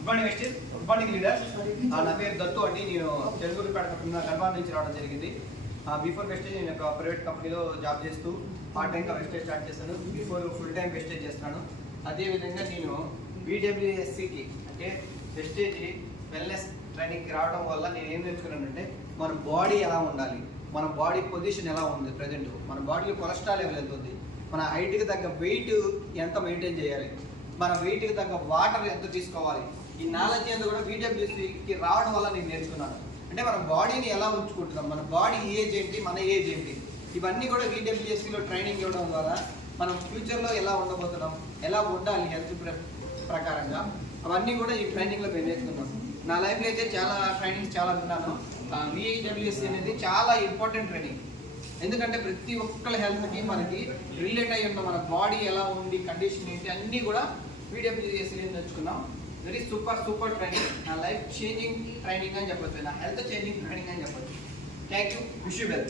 Good morning Westin, good morning leaders. నా పేరు దత్తు అండి. నేను తెలుగుపేట గర్భాల నుంచి రావడం జరిగింది. బిఫోర్ వెస్టేజ్ నేను ఒక ప్రైవేట్ కంపెనీలో జాబ్ చేస్తూ పార్ట్ టైంగా వెస్టేజ్ స్టార్ట్ చేస్తాను. బిఫోర్ ఫుల్ టైం వెస్టేజ్ చేస్తున్నాను. అదేవిధంగా నేను BWSCకి అంటే వెస్టేజ్ వెల్నెస్ ట్రైనింగ్కి రావడం వల్ల నేను ఏం నేర్చుకున్నానంటే మన బాడీ ఎలా ఉండాలి, మన బాడీ పొజిషన్ ఎలా ఉంది, ప్రజెంట్ మన బాడీలో కొలెస్ట్రాల్ లెవెల్ ఎంత ఉంది, మన హైట్కి తగ్గ వెయిట్ ఎంత మెయింటైన్ చేయాలి, మన వెయిట్కి తగ్గ వాటర్ ఎంత తీసుకోవాలి, ఈ నాలెడ్జ్ అంతా కూడా BWSCకి రావడం వల్ల నేను నేర్చుకున్నాను. అంటే మన బాడీని ఎలా ఉంచుకుంటున్నాం, మన బాడీ ఏజ్ ఏంటి, మన ఏజ్ ఏంటి, ఇవన్నీ కూడా BWSCలో ట్రైనింగ్ ఇవ్వడం ద్వారా మనం ఫ్యూచర్లో ఎలా ఉండబోతున్నాం, ఎలా ఉండాలి హెల్త్ ప్రకారంగా, అవన్నీ కూడా ఈ ట్రైనింగ్లో మేము నేర్చుకున్నాం. నా లైఫ్లో అయితే చాలా ట్రైనింగ్స్ చాలా విన్నాను. BWSC అనేది చాలా ఇంపార్టెంట్ ట్రైనింగ్. ఎందుకంటే ప్రతి ఒక్కళ్ళ హెల్త్కి మనకి రిలేట్ అయ్యి ఉన్న మన బాడీ ఎలా ఉంది, కండిషన్ ఏంటి, అన్నీ కూడా BWSC నేర్చుకున్నాం. Very super training. నా లైఫ్ చేంజింగ్ ట్రైనింగ్ అని చెప్పొచ్చు, నా హెల్త్ చేంజింగ్ ట్రైనింగ్ అని చెప్పొచ్చు. Thank you. Wish you well.